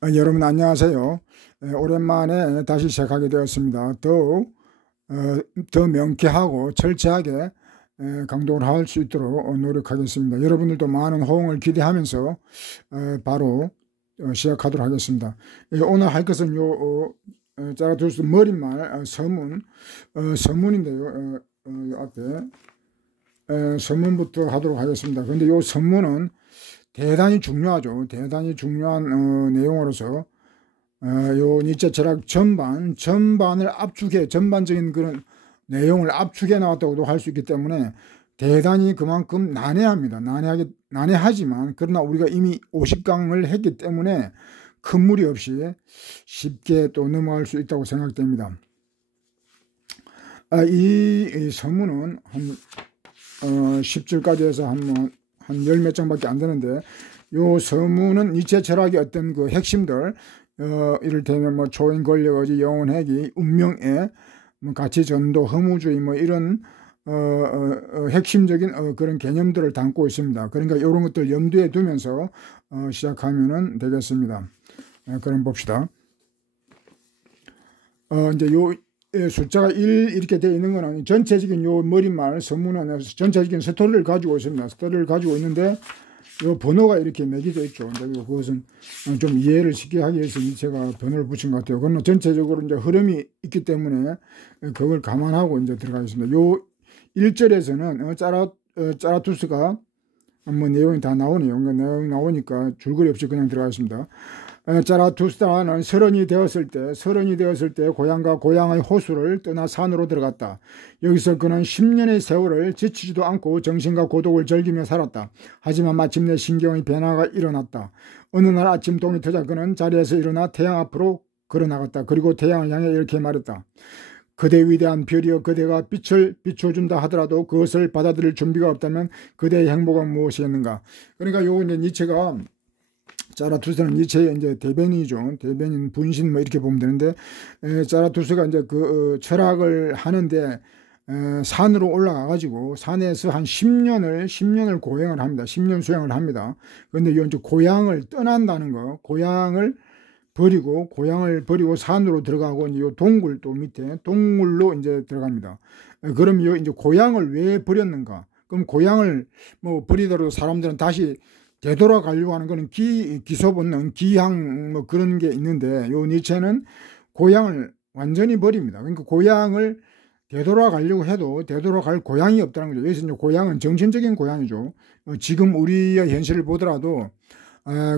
여러분 안녕하세요. 오랜만에 다시 시작하게 되었습니다. 더 명쾌하고 철저하게 강독을 할 수 있도록 노력하겠습니다. 여러분들도 많은 호응을 기대하면서 바로 시작하도록 하겠습니다. 오늘 할 것은 자라투스트 머릿말 서문인데요. 앞에 서문부터 하도록 하겠습니다. 그런데 이 서문은 대단히 중요하죠. 대단히 중요한 내용으로서 요 니체 철학 전반을 전반적인 그런 내용을 압축해 나왔다고도 할 수 있기 때문에 대단히 그만큼 난해합니다. 난해하지만 그러나 우리가 이미 50강을 했기 때문에 큰 무리 없이 쉽게 또 넘어갈 수 있다고 생각됩니다. 이 서문은 한 10줄까지 해서 한 열 몇 장밖에 안 되는데, 요 서문은 니체 철학의 어떤 그 핵심들, 이를테면 뭐 초인 권력의지, 영혼회귀, 운명애, 뭐 가치 전도, 허무주의, 뭐 이런 핵심적인 그런 개념들을 담고 있습니다. 그러니까 이런 것들 염두에 두면서 시작하면 되겠습니다. 그럼 봅시다. 이제 요 숫자가 1 이렇게 되어 있는 거는 전체적인 요 머릿말 서문은 전체적인 스토리를 가지고 있습니다. 스토리를 가지고 있는데 요 번호가 이렇게 매겨져 있죠. 그것은 좀 이해를 쉽게 하기 위해서 제가 번호를 붙인 것 같아요. 그러나 전체적으로 이제 흐름이 있기 때문에 그걸 감안하고 이제 들어가겠습니다. 요 1절에서는 짜라투스가 뭐 내용이 다 나오네요. 그러니까 내용이 나오니까 줄거리 없이 그냥 들어가겠습니다. 자라투스트라는 서른이 되었을 때 고향과 고향의 호수를 떠나 산으로 들어갔다. 여기서 그는 10년의 세월을 지치지도 않고 정신과 고독을 즐기며 살았다. 하지만 마침내 신경의 변화가 일어났다. 어느 날 아침 동이 트자 그는 자리에서 일어나 태양 앞으로 걸어나갔다. 그리고 태양을 향해 이렇게 말했다. 그대 위대한 별이여, 그대가 빛을 비춰준다 하더라도 그것을 받아들일 준비가 없다면 그대의 행복은 무엇이겠는가. 그러니까 요 이제 니체가 자라투스는 니체의 이제 대변인이죠. 대변인, 분신 뭐 이렇게 보면 되는데, 자라투스가 이제 그 철학을 하는데 산으로 올라가 가지고 산에서 한 10년을 고행을 합니다. 10년 수행을 합니다. 그런데 이 이제 고향을 떠난다는 거, 고향을 버리고 산으로 들어가고 이제 요 동굴 또 밑에 동굴로 이제 들어갑니다. 그럼 요 이제 고향을 왜 버렸는가? 그럼 고향을 뭐 버리더라도 사람들은 다시 되돌아가려고 하는 거는 기소 본능, 기향 뭐 그런 게 있는데, 요 니체는 고향을 완전히 버립니다. 그러니까 고향을 되돌아가려고 해도 되돌아갈 고향이 없다는 거죠. 여기서 이제 고향은 정신적인 고향이죠. 지금 우리의 현실을 보더라도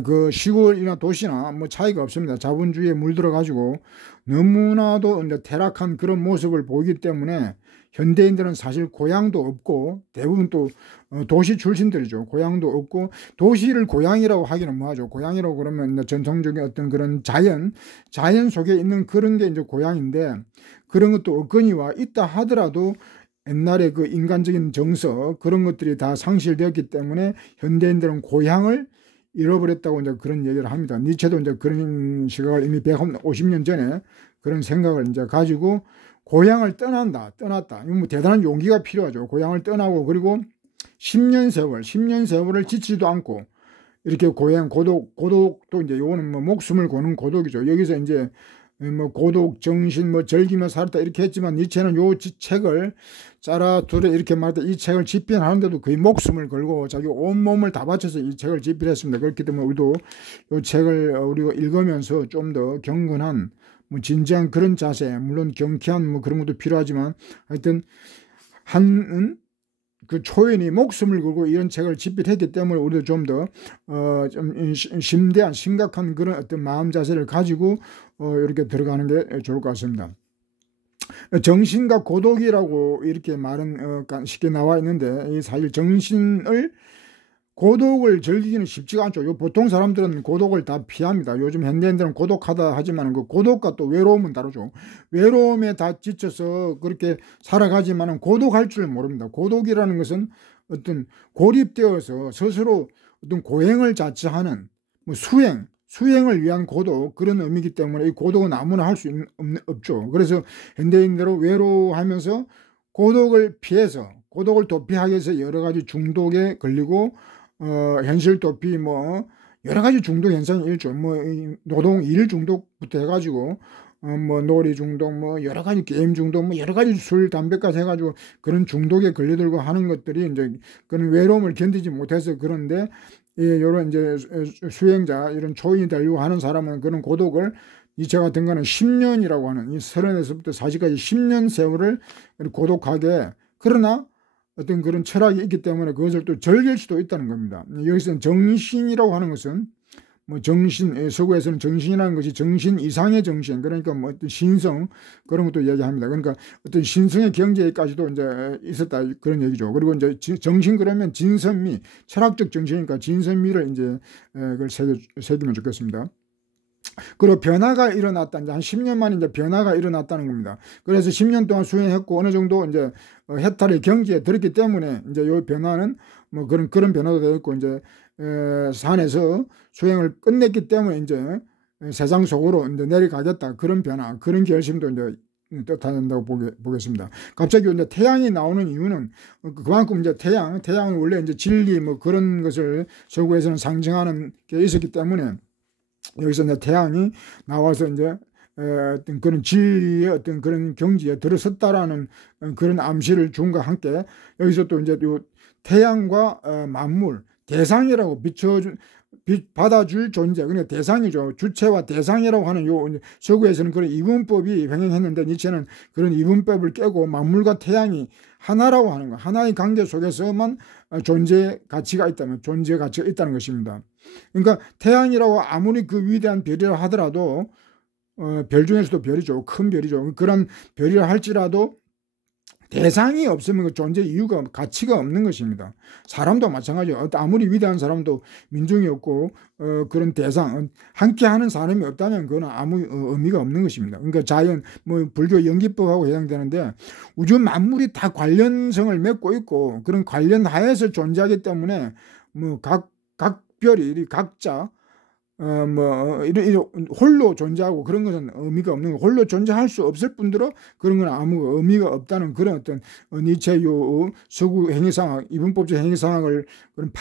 그 시골이나 도시나 뭐 차이가 없습니다. 자본주의에 물들어 가지고 너무나도 이제 퇴락한 그런 모습을 보이기 때문에 현대인들은 사실 고향도 없고, 대부분 또 도시 출신들이죠. 고향도 없고, 도시를 고향이라고 하기는 뭐하죠. 고향이라고 그러면 전통적인 어떤 그런 자연 속에 있는 그런 게 이제 고향인데, 그런 것도 없거니와 있다 하더라도 옛날에 그 인간적인 정서 그런 것들이 다 상실되었기 때문에 현대인들은 고향을 잃어버렸다고 이제 그런 얘기를 합니다. 니체도 이제 그런 시각을 이미 150년 전에 그런 생각을 이제 가지고 고향을 떠났다. 이거 뭐 대단한 용기가 필요하죠. 고향을 떠나고, 그리고 10년 세월을 지치지도 않고 이렇게 고독도 이제 요거는 뭐 목숨을 거는 고독이죠. 여기서 이제 뭐 고독, 정신, 뭐 즐기며 살았다 이렇게 했지만, 니체는 요 책을 짜라투르 이렇게 말할 때 이 책을 집필하는데도 거의 목숨을 걸고 자기 온몸을 다 바쳐서 이 책을 집필했습니다. 그렇기 때문에 우리도 요 책을 우리가 읽으면서 좀 더 경건한 뭐 진지한 그런 자세, 물론 경쾌한 뭐 그런 것도 필요하지만, 하여튼 그 초연이 목숨을 걸고 이런 책을 집필했기 때문에 우리도 좀 더 좀 심각한 그런 어떤 마음 자세를 가지고 이렇게 들어가는 게 좋을 것 같습니다. 정신과 고독이라고 이렇게 말은 쉽게 나와 있는데, 이 사실 고독을 즐기기는 쉽지가 않죠. 보통 사람들은 고독을 다 피합니다. 요즘 현대인들은 고독하다 하지만 그 고독과 또 외로움은 다르죠. 외로움에 다 지쳐서 그렇게 살아가지만 고독할 줄 모릅니다. 고독이라는 것은 어떤 고립되어서 스스로 어떤 고행을 자처하는 뭐 수행을 위한 고독, 그런 의미이기 때문에 이 고독은 아무나 할 수 없죠. 그래서 현대인들은 외로워하면서 고독을 도피하기 위해서 여러 가지 중독에 걸리고 현실 도피, 뭐 여러 가지 중독 현상이 있죠. 뭐 노동 일 중독부터 해가지고 뭐 놀이 중독, 뭐 여러 가지 게임 중독, 뭐 여러 가지 술, 담배까지 해가지고 그런 중독에 걸려들고 하는 것들이 이제 그런 외로움을 견디지 못해서 그런데 이런 이제 수행자, 이런 초인이 되려고 하는 사람은 그런 고독을 이체 같은 거는 10년이라고 하는 이 30에서부터 40까지 10년 세월을 고독하게, 그러나 어떤 그런 철학이 있기 때문에 그것을 또 즐길 수도 있다는 겁니다. 여기서는 정신이라고 하는 것은 뭐 정신, 서구에서는 정신이라는 것이 정신 이상의 정신, 그러니까 뭐 어떤 신성, 그런 것도 얘기합니다. 그러니까 어떤 신성의 경제까지도 이제 있었다, 그런 얘기죠. 그리고 이제 정신, 그러면 진선미, 철학적 정신이니까 진선미를 이제 그걸 새기면 좋겠습니다. 그리고 변화가 일어났다. 이제 한 10년 만에 이제 변화가 일어났다는 겁니다. 그래서 10년 동안 수행했고 어느 정도 이제 해탈의 경지에 들었기 때문에 이제 이 변화는 뭐 그런 변화도 되었고, 이제 산에서 수행을 끝냈기 때문에 이제 세상 속으로 이제 내려가겠다, 그런 변화, 그런 결심도 이제 뜻한다고 보겠습니다. 갑자기 이제 태양이 나오는 이유는 그만큼 이제 태양은 원래 이제 진리 뭐 그런 것을 서구에서는 상징하는 게 있었기 때문에 여기서 이제 태양이 나와서 이제 어떤 그런 진리의 어떤 그런 경지에 들어섰다라는 그런 암시를 준과 함께 여기서 또 이제 요 태양과 만물, 대상이라고 받아줄 존재, 그러니까 대상이죠. 주체와 대상이라고 하는 요 서구에서는 그런 이분법이 횡행했는데 니체는 그런 이분법을 깨고 만물과 태양이 하나라고 하는 거, 하나의 관계 속에서만 존재의 가치가 있다면 존재의 가치가 있다는 것입니다. 그러니까 태양이라고 아무리 그 위대한 별이라 하더라도 별 중에서도 별이죠. 큰 별이죠. 그런 별이라 할지라도 대상이 없으면 그 존재 이유가, 가치가 없는 것입니다. 사람도 마찬가지예요. 아무리 위대한 사람도 민중이 없고 그런 대상, 함께하는 사람이 없다면 그건 아무 의미가 없는 것입니다. 그러니까 자연, 뭐 불교 연기법하고 해당되는데 우주 만물이 다 관련성을 맺고 있고 그런 관련 하에서 존재하기 때문에 뭐 각 별이 각자 이런 홀로 존재하고 그런 것은 의미가 없는 거, 홀로 존재할 수 없을 뿐더러 그런 건 아무 의미가 없다는 그런 어떤 니체의 서구 행위상학, 이분법적 행위상학을 그런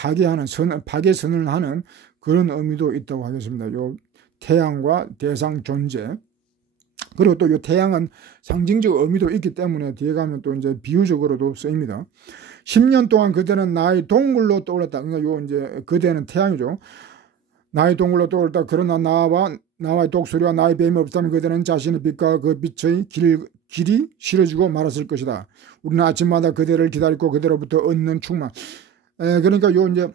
파괴선을 하는 그런 의미도 있다고 하겠습니다. 요 태양과 대상 존재. 그리고 또 요 태양은 상징적 의미도 있기 때문에 뒤에 가면 또 이제 비유적으로도 쓰입니다. 10년 동안 그대는 나의 동굴로 떠올랐다. 그러니까 요 이제 그대는 태양이죠. 나의 동굴로 떠올랐다. 그러나 나와의 독수리와 나의 뱀이 없다면 그대는 자신의 빛과 그 빛의 길이 싫어지고 말았을 것이다. 우리는 아침마다 그대를 기다리고 그대로부터 얻는 충만. 그러니까 요 이제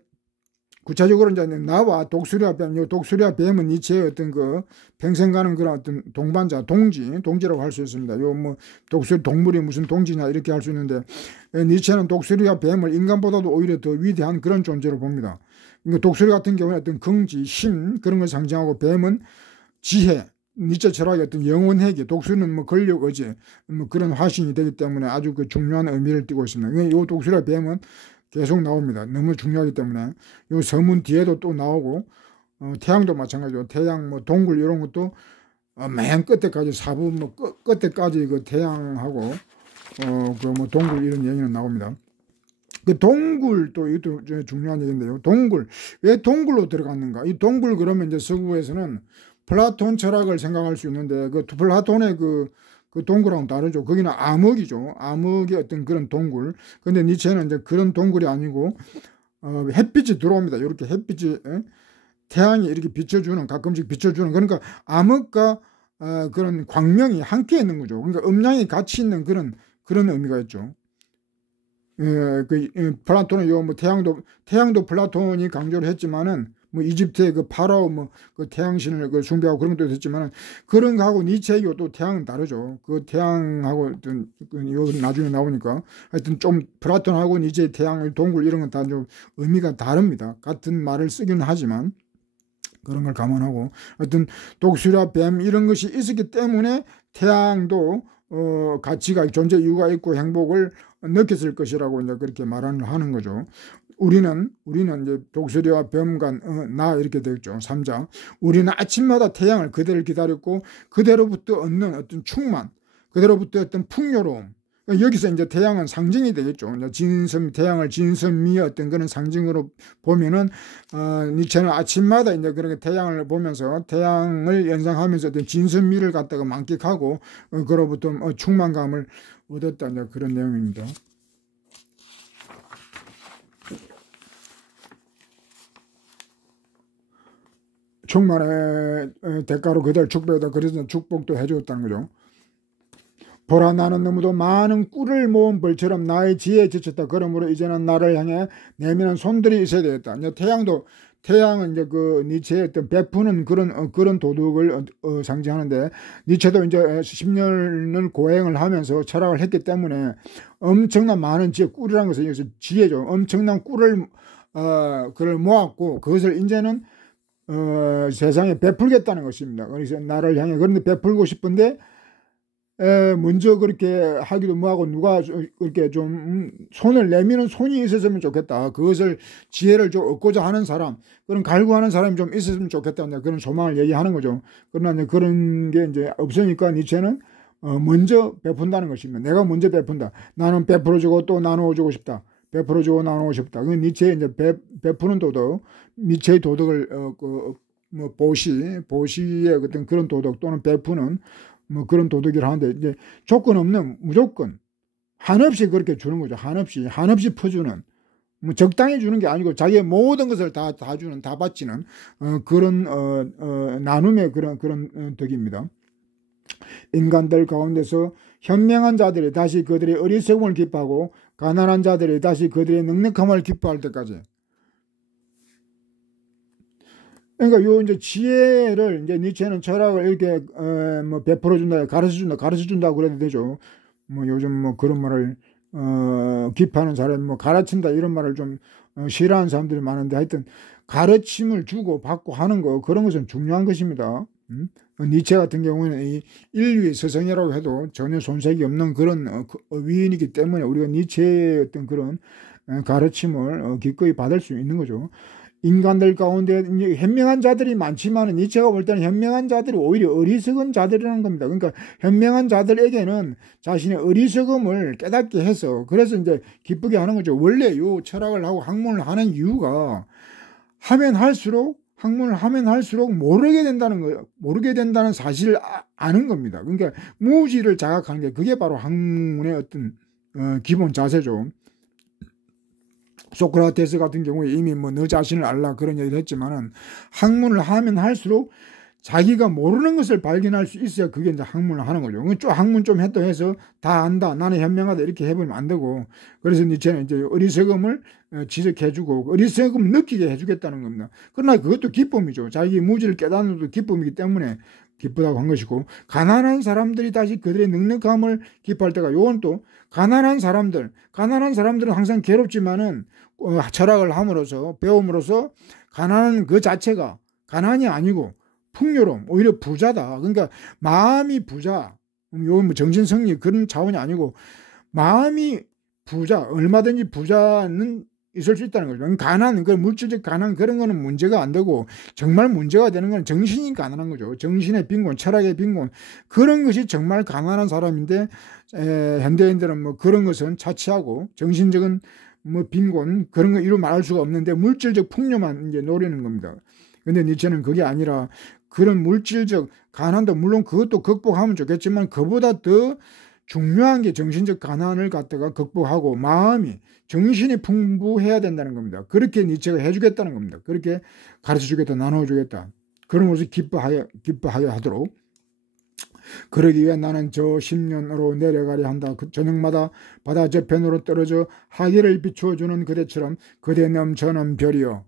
구체적으로 이제 나와 독수리와 뱀, 요 독수리와 뱀은 니체의 어떤 그 평생 가는 그런 어떤 동반자, 동지라고 할 수 있습니다. 요 뭐 독수리 동물이 무슨 동지냐 이렇게 할 수 있는데 니체는 독수리와 뱀을 인간보다도 오히려 더 위대한 그런 존재로 봅니다. 그러니까 독수리 같은 경우는 어떤 긍지, 신 그런 걸 상징하고 뱀은 지혜, 니체 철학의 어떤 영혼회계, 독수리는 뭐 권력, 의지, 뭐 그런 화신이 되기 때문에 아주 그 중요한 의미를 띠고 있습니다. 그러니까 요 독수리와 뱀은 계속 나옵니다. 너무 중요하기 때문에 요 서문 뒤에도 또 나오고 태양도 마찬가지고 태양 뭐 동굴 이런 것도 맨 끝에까지 사부 뭐 끝에까지 그 태양하고 그 뭐 동굴 이런 얘기는 나옵니다. 그 동굴 또 이것도 중요한 얘기인데요. 동굴 왜 동굴로 들어갔는가? 이 동굴 그러면 이제 서구에서는 플라톤 철학을 생각할 수 있는데 그 플라톤의 그 동굴하고는 다르죠. 거기는 암흑이죠. 암흑의 어떤 그런 동굴. 근데 니체는 이제 그런 동굴이 아니고 햇빛이 들어옵니다. 이렇게 햇빛이 태양이 이렇게 비춰주는, 가끔씩 비춰주는, 그러니까 암흑과 그런 광명이 함께 있는 거죠. 그러니까 음양이 같이 있는 그런 의미가 있죠. 플라톤은 요 뭐 태양도 플라톤이 강조를 했지만은 뭐 이집트의 그 파라오 뭐 그 태양신을 그 숭배하고 그런 것도 있었지만은 그런 거하고 니체의 또 태양은 다르죠. 그 태양하고 어떤 요 나중에 나오니까 하여튼 좀 플라톤하고 니체의 태양, 동굴 이런 건 다 좀 의미가 다릅니다. 같은 말을 쓰기는 하지만 그런 걸 감안하고 하여튼 독수리와 뱀 이런 것이 있었기 때문에 태양도 가치가, 존재 이유가 있고 행복을 느꼈을 것이라고 이제 그렇게 말하는 거죠. 우리는 이제 독수리와 뱀과 나 이렇게 되었죠. 3자. 우리는 아침마다 태양을 그대를 기다렸고 그대로부터 얻는 어떤 충만, 그대로부터 어떤 풍요로움, 여기서 이제 태양은 상징이 되겠죠. 이제 진섬, 태양을 진섬미의 어떤 그런 상징으로 보면은, 니체는 아침마다 이제 그렇게 태양을 보면서 태양을 연상하면서 어떤 진섬미를 갖다가 만끽하고, 그로부터 충만감을 얻었다. 이제 그런 내용입니다. 충만의 대가로 그들 축복이다. 그래서 축복도 해주었다는 거죠. 보라, 나는 너무도 많은 꿀을 모은 벌처럼 나의 지혜에 지쳤다. 그러므로 이제는 나를 향해 내미는 손들이 있어야 되겠다. 이제 태양은 이제 그 니체의 어떤 베푸는 그런 도덕을 상징하는데, 니체도 이제 10년을 고행을 하면서 철학을 했기 때문에 엄청난 많은 지혜, 꿀이라는 것은 여기서 지혜죠. 엄청난 꿀을 그걸 모았고, 그것을 이제는 세상에 베풀겠다는 것입니다. 그래서 나를 향해 그런데 베풀고 싶은데, 먼저 그렇게 하기도 뭐하고, 누가 그렇게 좀 손을 내미는 손이 있었으면 좋겠다. 그것을 지혜를 좀 얻고자 하는 사람, 그런 갈구하는 사람이 좀 있었으면 좋겠다. 그런 소망을 얘기하는 거죠. 그러나 그런 게 이제 없으니까 니체는 먼저 베푼다는 것입니다. 내가 먼저 베푼다. 나는 베풀어주고 또 나누어주고 싶다. 베풀어주고 나누고 싶다. 그 니체의 이제 베푸는 도덕, 니체의 도덕을 뭐 보시의 어떤 그런 도덕 또는 베푸는 뭐 그런 도덕이라 하는데, 이제 조건 없는, 무조건 한없이 그렇게 주는 거죠. 한없이 퍼주는, 뭐 적당히 주는 게 아니고 자기의 모든 것을 다 주는, 다 바치는 그런 나눔의 그런 덕입니다. 인간들 가운데서 현명한 자들이 다시 그들의 어리석음을 기뻐하고 가난한 자들이 다시 그들의 넉넉함을 기뻐할 때까지. 그러니까 요 이제 지혜를 이제 니체는 철학을 이렇게 뭐 베풀어준다, 가르쳐준다고 그래도 되죠. 뭐 요즘 뭐 그런 말을 기파하는 사람, 뭐 가르친다 이런 말을 좀 싫어하는 사람들이 많은데, 하여튼 가르침을 주고 받고 하는 거, 그런 것은 중요한 것입니다. 니체 같은 경우는 이 인류의 스승이라고 해도 전혀 손색이 없는 그런 위인이기 때문에 우리가 니체의 어떤 그런 가르침을 기꺼이 받을 수 있는 거죠. 인간들 가운데 이제 현명한 자들이 많지만, 니체가 볼 때는 현명한 자들이 오히려 어리석은 자들이라는 겁니다. 그러니까 현명한 자들에게는 자신의 어리석음을 깨닫게 해서, 그래서 이제 기쁘게 하는 거죠. 원래 요 철학을 하고 학문을 하는 이유가 학문을 하면 할수록 모르게 된다는 거예요. 모르게 된다는 사실을 아는 겁니다. 그러니까 무지를 자각하는 게, 그게 바로 학문의 어떤 기본 자세죠. 소크라테스 같은 경우에 이미 뭐 너 자신을 알라 그런 얘기를 했지만은, 학문을 하면 할수록 자기가 모르는 것을 발견할 수 있어야 그게 이제 학문을 하는 거죠. 학문 좀 했다 해서 다 안다, 나는 현명하다 이렇게 해보면 안 되고, 그래서 니체는 이제 어리석음을 지적해주고 어리석음 느끼게 해주겠다는 겁니다. 그러나 그것도 기쁨이죠. 자기 무지를 깨닫는 것도 기쁨이기 때문에 기쁘다고 한 것이고, 가난한 사람들이 다시 그들의 넉넉함을 기뻐할 때가, 요건 또 가난한 사람들은 항상 괴롭지만은 철학을 함으로써, 배움으로써 가난한 그 자체가 가난이 아니고 풍요로움, 오히려 부자다. 그러니까 마음이 부자, 요 정신승리 그런 차원이 아니고 마음이 부자, 얼마든지 부자는 있을 수 있다는 거죠. 가난, 그 물질적 가난 그런 거는 문제가 안 되고, 정말 문제가 되는 건 정신이 가난한 거죠. 정신의 빈곤, 철학의 빈곤, 그런 것이 정말 가난한 사람인데, 현대인들은 뭐 그런 것은 차치하고 정신적인 뭐 빈곤 그런 거 이루 말할 수가 없는데 물질적 풍요만 이제 노리는 겁니다. 근데 니체는 그게 아니라, 그런 물질적 가난도 물론 그것도 극복하면 좋겠지만, 그보다 더 중요한 게 정신적 가난을 갖다가 극복하고 마음이, 정신이 풍부해야 된다는 겁니다. 그렇게 니체가 해주겠다는 겁니다. 그렇게 가르쳐주겠다, 나눠주겠다. 그러면서 기뻐하게 하도록. 그러기 위해 나는 저 10년으로 내려가려 한다. 그 저녁마다 바다 저편으로 떨어져 하기를 비추어주는 그대처럼 그대 넘쳐는 별이여.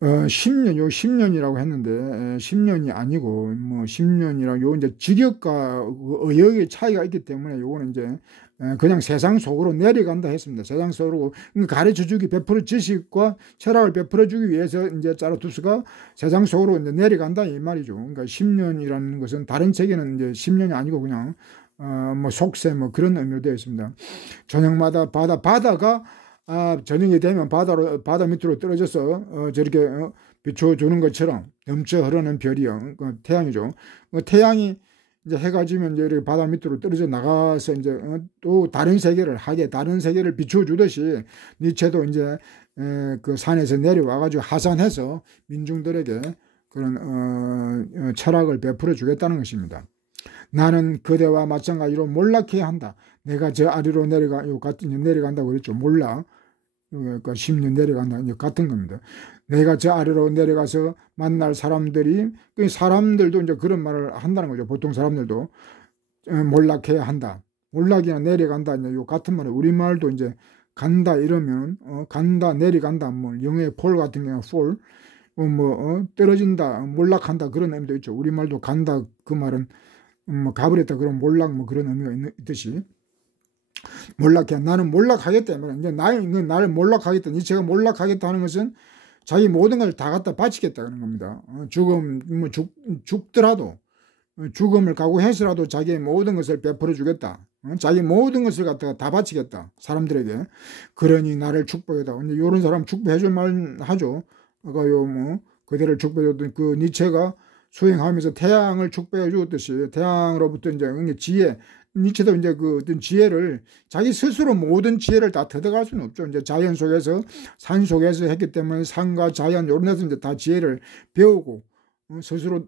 10년, 요 10년이라고 했는데, 10년이 아니고, 뭐, 10년이랑 요 이제 직역과 의역의 차이가 있기 때문에 요거는 이제 그냥 세상 속으로 내려간다 했습니다. 세상 속으로 가르쳐 주기, 베풀어 지식과 철학을 베풀어 주기 위해서 이제 자라투스가 세상 속으로 이제 내려간다 이 말이죠. 그러니까 10년이라는 것은 다른 책에는 이제 10년이 아니고 그냥 뭐 속세 뭐 그런 의미로 되어 있습니다. 저녁마다 바다가 저녁이 되면 바다 밑으로 떨어져서 저렇게 비춰주는 것처럼 넘쳐 흐르는 별이요. 태양이죠. 태양이 이제 해가 지면 이제 이렇게 바다 밑으로 떨어져 나가서 이제 또 다른 세계를 하게 다른 세계를 비추어 주듯이 니체도 이제 그 산에서 내려와 가지고 하산해서 민중들에게 그런 철학을 베풀어 주겠다는 것입니다. 나는 그대와 마찬가지로 몰락해야 한다. 내가 저 아래로 내려간다고 그랬죠. 몰락. 그러니까 10년 내려간다. 이제 같은 겁니다. 내가 저 아래로 내려가서 만날 사람들이, 사람들도 이제 그런 말을 한다는 거죠. 보통 사람들도 몰락해야 한다. 몰락이나 내려간다. 이제 요 같은 말을 우리말도 이제 간다 이러면 간다, 내려간다. 뭐 영어의 폴 같은 경우는 fall, 떨어진다, 몰락한다 그런 의미도 있죠. 우리말도 간다 그 말은 뭐 가버렸다 그런 몰락 뭐 그런 의미가 있듯이. 몰락해. 나는 몰락하겠다. 이제 나를 몰락하겠다. 니체가 몰락하겠다 하는 것은 자기 모든 걸 다 갖다 바치겠다는 겁니다. 죽더라도, 죽음을 각오해서라도 자기의 모든 것을 베풀어 주겠다. 자기 모든 것을 갖다가 다 바치겠다. 사람들에게. 그러니 나를 축복해다. 이제 이런 사람 축복해 줄 말 하죠. 아까 그대를 축복해 줬던 그 니체가 수행하면서 태양을 축복해 주었듯이 태양으로부터 이제 지혜, 니체도 이제 그 어떤 지혜를 자기 스스로 모든 지혜를 다 터득할 수는 없죠. 이제 자연 속에서 산 속에서 했기 때문에 산과 자연 이런 데서 이제 다 지혜를 배우고 스스로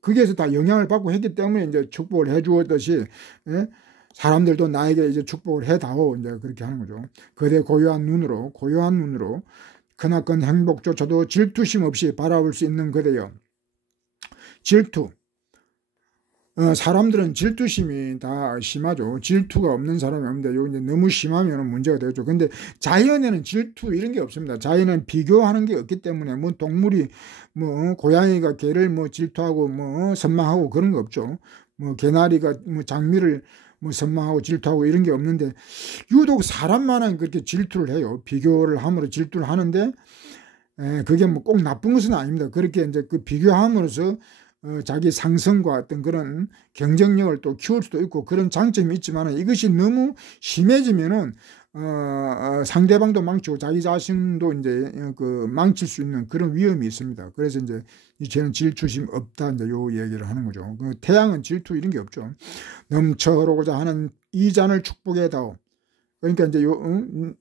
거기에서 다 영향을 받고 했기 때문에 이제 축복을 해 주었듯이 사람들도 나에게 이제 축복을 해다오 이제 그렇게 하는 거죠. 그대 고요한 눈으로 크나큰 행복조차도 질투심 없이 바라볼 수 있는 그대여. 질투. 사람들은 질투심이 다 심하죠. 질투가 없는 사람이 없는데 이제 너무 심하면 문제가 되겠죠. 근데 자연에는 질투 이런 게 없습니다. 자연은 비교하는 게 없기 때문에 뭐 동물이 고양이가 개를 질투하고 선망하고 그런 거 없죠. 개나리가 장미를 선망하고 질투하고 이런 게 없는데 유독 사람만은 그렇게 질투를 해요. 비교를 함으로 질투를 하는데 그게 꼭 나쁜 것은 아닙니다. 그렇게 이제 그 비교함으로써 자기 상승과 어떤 그런 경쟁력을 또 키울 수도 있고 그런 장점이 있지만 이것이 너무 심해지면은 상대방도 망치고 자기 자신도 이제 망칠 수 있는 그런 위험이 있습니다. 그래서 이제 저는 질투심 없다 이제 요 얘기를 하는 거죠. 태양은 질투 이런 게 없죠. 넘쳐 흐르고자 하는 이 잔을 축복해다오. 그러니까 이제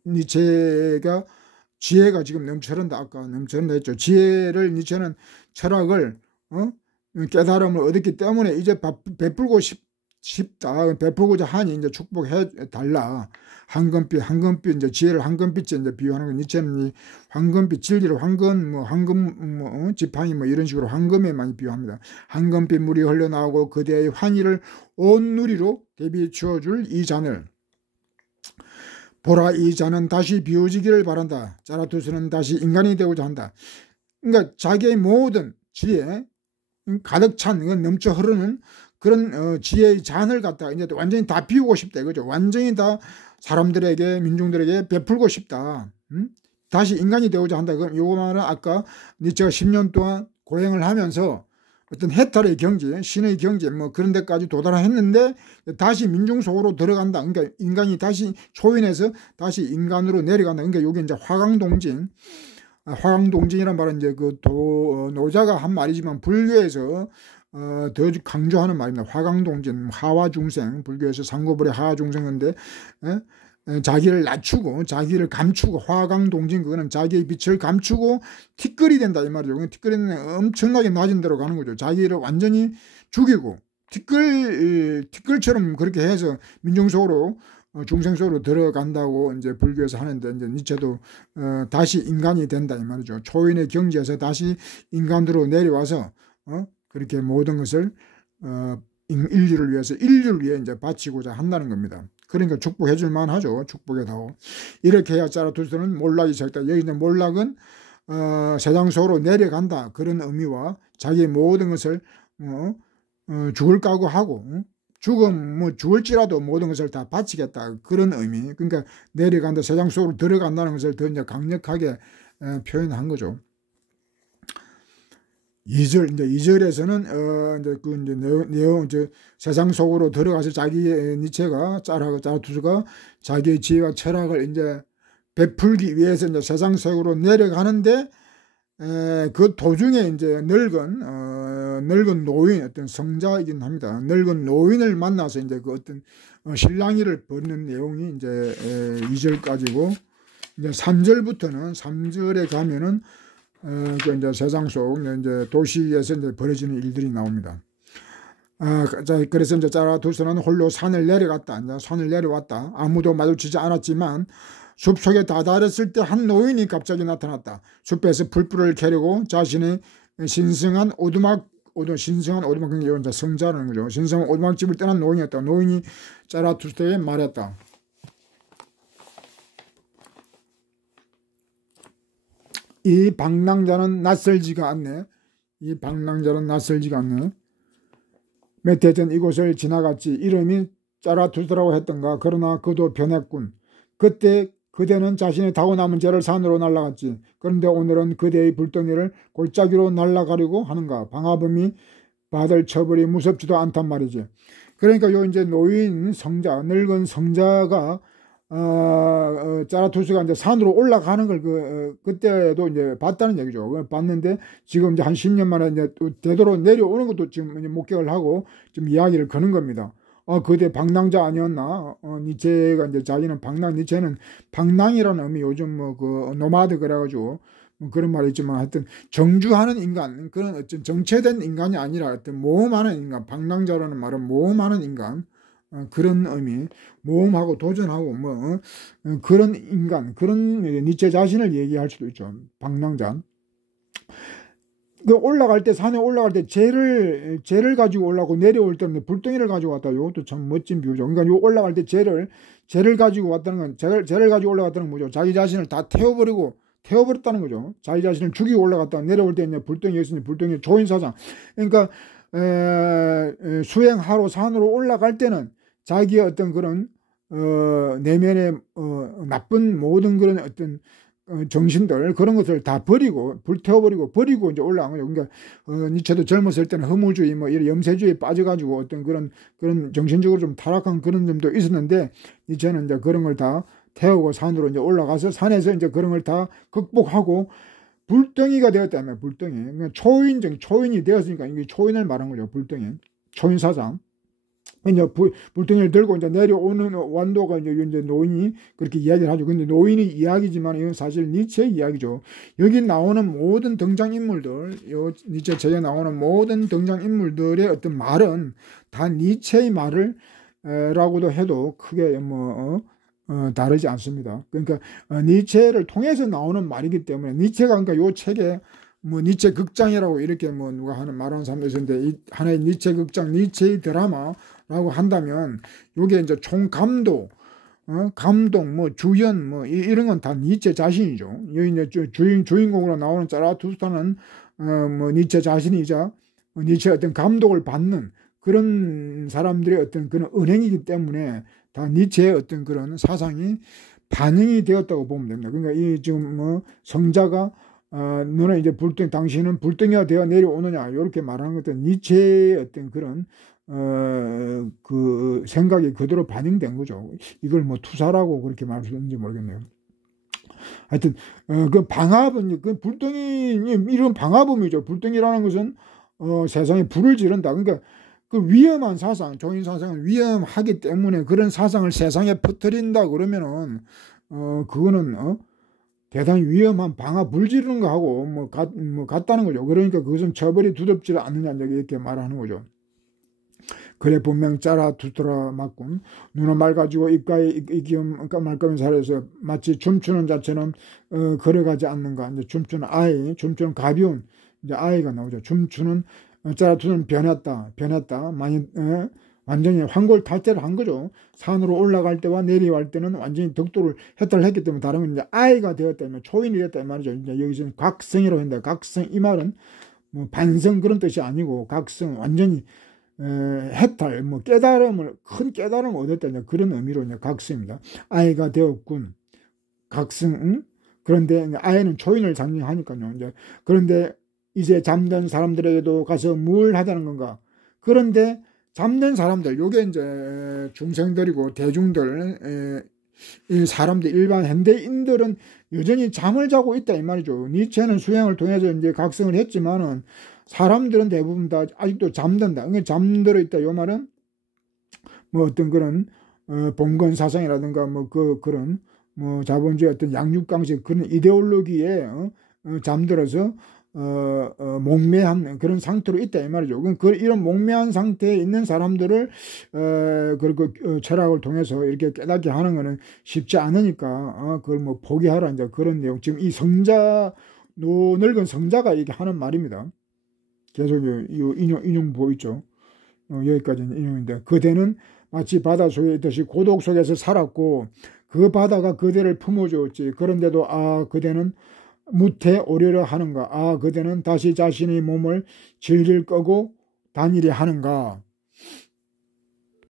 니체가 지혜가 지금 넘쳐른다. 아까 넘쳐른다 했죠. 지혜를 니체는 철학을 깨달음을 얻었기 때문에 이제 베풀고 싶다. 베풀고자 하니 이제 축복해 달라. 황금빛 이제 지혜를 황금빛에 이제 비유하는 거. 니체는 이 황금빛 진리를 황금 지팡이 이런 식으로 황금에 많이 비유합니다. 황금빛 물이 흘러나오고 그대의 환희를 온 누리로 대비추어 줄 이 잔을 보라. 이 잔은 다시 비워지기를 바란다. 자라투스는 다시 인간이 되고자 한다. 그러니까 자기의 모든 지혜 가득 찬 넘쳐 흐르는 그런 지혜의 잔을 갖다가 이제 완전히 다 비우고 싶다 이거죠. 완전히 다 사람들에게 민중들에게 베풀고 싶다. 다시 인간이 되고자 한다. 그럼 요거 말은 아까 니체가 10년 동안 고행을 하면서 어떤 해탈의 경지, 신의 경지 그런 데까지 도달했는데 다시 민중 속으로 들어간다. 그러니까 인간이 다시 초인해서 다시 인간으로 내려간다. 그러니까 요게 이제 화강동진. 화강동진이란 말은 이제 노자가 한 말이지만 불교에서 더 강조하는 말입니다. 화강동진, 하와중생, 불교에서 상고불의 하와중생인데 자기를 낮추고 자기를 감추고 화강동진 그거는 자기의 빛을 감추고 티끌이 된다 이 말이죠. 티끌이는 엄청나게 낮은 데로 가는 거죠. 자기를 완전히 죽이고 티끌처럼 그렇게 해서 민중 속으로 중생 속으로 들어간다고 이제 불교에서 하는데 이제 니체도 다시 인간이 된다 이 말이죠. 초인의 경지에서 다시 인간으로 내려와서 그렇게 모든 것을 인류를 위해 이제 바치고자 한다는 겁니다. 그러니까 축복해 줄 만하죠. 축복해다오. 이렇게 해야 자라투스는 몰락이 적다. 여기 이제 몰락은 세상 속으로 내려간다 그런 의미와 자기의 모든 것을 죽을 각오하고 죽을지라도 모든 것을 다 바치겠다 그런 의미. 그러니까 내려간다, 세상 속으로 들어간다는 것을 더 이제 강력하게 표현한 거죠. 2절에서는 이제 내용 세상 속으로 들어가서 자기의 니체가 자라투스가 자기의 지혜와 철학을 이제 베풀기 위해서 이제 세상 속으로 내려가는데 그 도중에 이제 늙은 노인, 어떤 성자이긴 합니다. 늙은 노인을 만나서 이제 그 어떤 실랑이를 벌이는 내용이 이제 2절까지고, 이제 3절부터는 3절에 가면은 그 이제 세상 속 이제 도시에서 이제 벌어지는 일들이 나옵니다. 그래서 이제 자라투스는 홀로 산을 내려갔다. 이제 산을 내려왔다. 아무도 마주치지 않았지만 숲속에 다다랐을 때 한 노인이 갑자기 나타났다. 숲에서 풀불을 켜려고 자신의 신성한 오두막, 그게 이제 성자라는 거죠. 신성한 오두막집을 떠난 노인이었다. 노인이 자라투스에게 말했다. 이 방랑자는 낯설지가 않네. 이 방랑자는 낯설지가 않네. 몇 해 전 이곳을 지나갔지. 이름이 자라투스라고 했던가. 그러나 그도 변했군. 그때 그대는 자신의 타고 남은 죄를 산으로 날아갔지. 그런데 오늘은 그대의 불덩이를 골짜기로 날아가려고 하는가. 방화범이 받을 처벌이 무섭지도 않단 말이지. 그러니까 요 이제 노인 성자, 늙은 성자가 자라투스가 이제 산으로 올라가는 걸 그때도 이제 봤다는 얘기죠. 봤는데 지금 이제 한 10년 만에 이제 되도록 내려오는 것도 지금 이제 목격을 하고 지금 이야기를 거는 겁니다. 그때 방랑자 아니었나? 니체가 이제 자기는 니체는 방랑이라는 의미, 요즘 노마드 그래가지고 그런 말이 있지만 하여튼 정주하는 인간, 그런 어떤 정체된 인간이 아니라 어떤 모험하는 인간, 방랑자라는 말은 모험하는 인간, 그런 의미, 모험하고 도전하고 그런 인간, 그런 니체 자신을 얘기할 수도 있죠. 방랑자. 산에 올라갈 때 재를 가지고 올라가고 내려올 때는 불덩이를 가지고 왔다. 이것도 참 멋진 비유죠. 그러니까 요 올라갈 때 재를 가지고 왔다는 건, 재를 가지고 올라갔다는 거죠. 자기 자신을 다 태워버렸다는 거죠. 자기 자신을 죽이고 올라갔다. 내려올 때 이제 불덩이가 있으니 불덩이 조인사상. 그러니까 수행하러 산으로 올라갈 때는 자기의 어떤 그런 내면의 나쁜 모든 그런 어떤 정신들, 그런 것을 다 불태워버리고 이제 올라간 거죠. 그러니까 니체도 젊었을 때는 허무주의 이런 염세주의에 빠져가지고 어떤 그런 정신적으로 좀 타락한 그런 점도 있었는데, 니체는 이제 그런 걸 다 태우고 산으로 이제 올라가서 산에서 이제 그런 걸 다 극복하고 불덩이가 되었다면, 불덩이. 그러니까 초인이 되었으니까 이게 초인을 말한 거죠. 불덩이. 초인사상. 이제 불덩이를 들고 이제 내려오는 완도가 이제 노인이 그렇게 이야기를 하죠. 근데 노인이 이야기지만 이건 사실 니체의 이야기죠. 여기 나오는 모든 등장인물들, 니체 책에 나오는 모든 등장인물들의 어떤 말은 다 니체의 말을 라고도 해도 크게 다르지 않습니다. 그러니까 니체를 통해서 나오는 말이기 때문에, 니체가 그러니까 요 책에 니체 극장이라고 이렇게 누가 말하는 사람도 있었는데, 이 하나의 니체 극장, 니체의 드라마라고 한다면, 요게 이제 총 감동, 주연, 이런 건 다 니체 자신이죠. 여기 이제 주인공으로 나오는 자라투스타는, 니체 자신이자, 니체의 어떤 감독을 받는 그런 사람들의 어떤 그런 은행이기 때문에, 다 니체의 어떤 그런 사상이 반영이 되었다고 보면 됩니다. 그러니까 이 지금 성자가 너는 이제 당신은 불덩이가 되어 내려오느냐, 이렇게 말하는 것은 니체의 어떤 그런 그 생각이 그대로 반영된 거죠. 이걸 투사라고 그렇게 말할 수 있는지 모르겠네요. 하여튼 그 방화범, 그 불덩이 이런 방화범이죠. 불덩이라는 것은 세상에 불을 지른다. 그러니까 그 위험한 사상, 조인 사상은 위험하기 때문에 그런 사상을 세상에 퍼뜨린다 그러면은 그거는 대단히 위험한 방화 불 지르는 거하고 같다는 거죠. 그러니까 그것은 처벌이 두렵지 않느냐 이렇게 말하는 거죠. 그래 분명 자라투스라 맞군. 눈을 맑아지고 입가에 이기음 말까면 살아서 마치 춤추는 자처럼 걸어가지 않는가. 이제 춤추는 가벼운 이제 아이가 나오죠. 춤추는 자라투스는 변했다. 많이 완전히 환골탈태를 한 거죠. 산으로 올라갈 때와 내려갈 때는 완전히 덕도를 해탈을 했기 때문에, 다른 건 이제 아이가 되었다면, 초인이 되었다 이 말이죠. 이제 여기서는 각성이라고 했는데, 각성 이 말은 반성 그런 뜻이 아니고, 각성 완전히 해탈, 큰 깨달음을 얻었다, 이제 그런 의미로 이제 각성입니다. 아이가 되었군. 각성. 그런데 이제 아이는 초인을 상징하니까요. 이제 그런데 이제 잠든 사람들에게도 가서 뭘 하자는 건가? 그런데 잠든 사람들, 요게 이제 중생들이고 대중들, 사람들, 일반 현대인들은 여전히 잠을 자고 있다 이 말이죠. 니체는 수행을 통해서 이제 각성을 했지만은 사람들은 대부분 다 아직도 잠든다. 그러니까 잠들어 있다. 요 말은 뭐 어떤 그런 봉건 사상이라든가 뭐 그런 뭐 자본주의 어떤 양육강식 그런 이데올로기에 잠들어서 몽매한 그런 상태로 있다 이 말이죠. 이런 몽매한 상태에 있는 사람들을 그리고 철학을 통해서 이렇게 깨닫게 하는 것은 쉽지 않으니까 그걸 뭐 포기하라 이제 그런 내용. 지금 이 늙은 성자가 이게 하는 말입니다. 계속 인용 보이죠. 여기까지는 인용인데 그대는 마치 바다 속에 있듯이 고독 속에서 살았고 그 바다가 그대를 품어주었지. 그런데도 그대는 무태 오려려 하는가? 그대는 다시 자신의 몸을 질질 끄고 다니려 하는가?